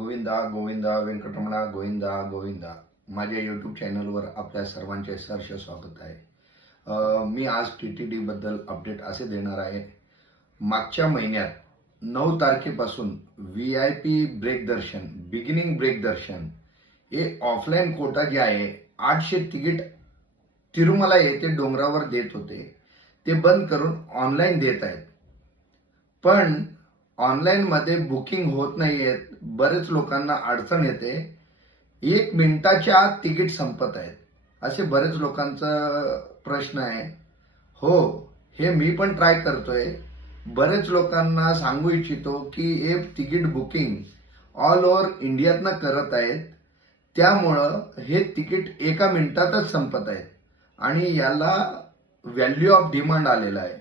गोविंदा गोविंदा वेंकटरमणा गोविंदा गोविंदा. माझ्या यूट्यूब चॅनलवर आपल्या सर्वांचे सहर्ष स्वागत आहे. मी आज TTD बद्दल अपडेट असे देणार आहे. मागच्या महिन्यात 9 तारखेपासून VIP ब्रेक दर्शन, बिगिनिंग ब्रेक दर्शन हे ऑफलाईन कोटा जे आहे 800 तिकीट तिरुमला येथे डोंगरावर देत होते, ते बंद करून ऑनलाईन देत आहेत. पण ऑनलाईन मध्ये बुकिंग होत नाहीये. बरेच लोकांना अडचण येते. 1 मिनिटाच्या आत तिकीट संपत आहेत, असे बरेच लोकांचा प्रश्न आहे. हो, हे मी पण ट्राय करतोय. बरेच लोकांना सांगू इच्छितो की हे तिकीट बुकिंग ऑल ओव्हर इंडियातनं करत आहेत, त्यामुळं हे तिकीट 1 मिनिटातच संपत आहेत आणि याला व्हॅल्यू ऑफ डिमांड आलेला आहे.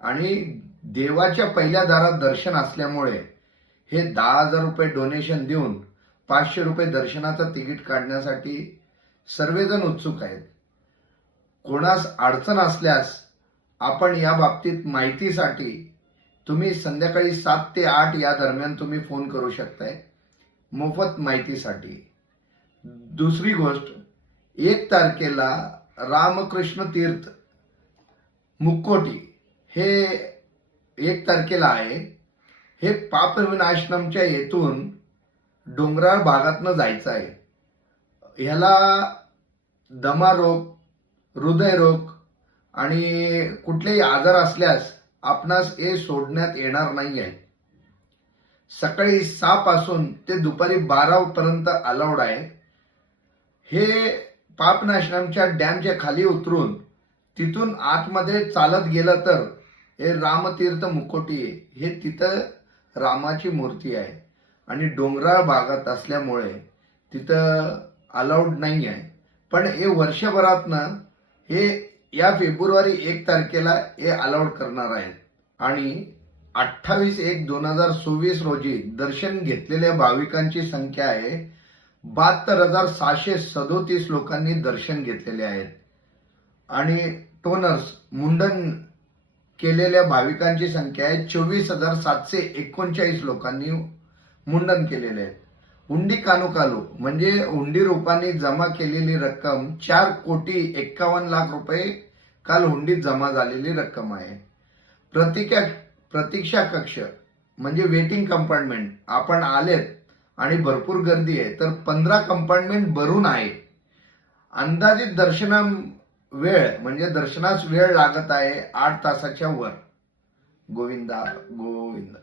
आणि देवाच्या पहिल्या दारात दर्शन असल्यामुळे हे 10,000 रुपये डोनेशन देऊन 500 रुपये दर्शनाचं तिकीट काढण्यासाठी सर्वजण उत्सुक आहेत. कोणास अडचण असल्यास आपण या बाबतीत माहितीसाठी तुम्ही संध्याकाळी 7 ते 8 या दरम्यान तुम्ही फोन करू शकताय मोफत माहितीसाठी. दुसरी गोष्ट, 1 तारखेला रामकृष्ण तीर्थ मुक्कोटी हे 1 तारखेला आहे. हे पापविनाशनमच्या येथून डोंगराळ भागातनं जायचं आहे. ह्याला दमारोग, हृदयरोग आणि कुठलेही आजार असल्यास आपणास हे सोडण्यात येणार नाही आहे. सकाळी 6 पासून ते दुपारी 12 पर्यंत अलाउड आहे. हे पापनाशनमच्या डॅमच्या खाली उतरून तिथून आतमध्ये चालत गेलं तर हे रामतीर्थ मुक्कोटी आहे. हे तिथं रामाची मूर्ती आहे आणि डोंगराळ भागात असल्यामुळे तिथं अलाउड नाही आहे. पण हे वर्षभरातनं हे या फेब्रुवारी 1 तारखेला हे अलाउड करणार आहेत. आणि 28/1/2024 रोजी दर्शन घेतलेल्या भाविकांची संख्या आहे 72,637 लोकांनी दर्शन घेतलेले आहेत. आणि टोनर्स मुंडन केलेल्या भाविकांची संख्या आहे 24,739 लोकांनी मुंडन केलेले आहेत. हुंडी कानुकालू म्हणजे हुंडी रूपाने जमा केलेली रक्कम 4,51,00,000 रुपये काल हुंडीत जमा झालेली रक्कम आहे. प्रतीक्षा कक्ष म्हणजे वेटिंग कंपार्टमेंट, आपण आलेत आणि भरपूर गर्दी आहे तर 15 कंपार्टमेंट भरून आहे. अंदाजित दर्शना वेळ म्हणजे दर्शनास वेळ लागत आहे 8 तासाच्या वर. गोविंदा गोविंदा.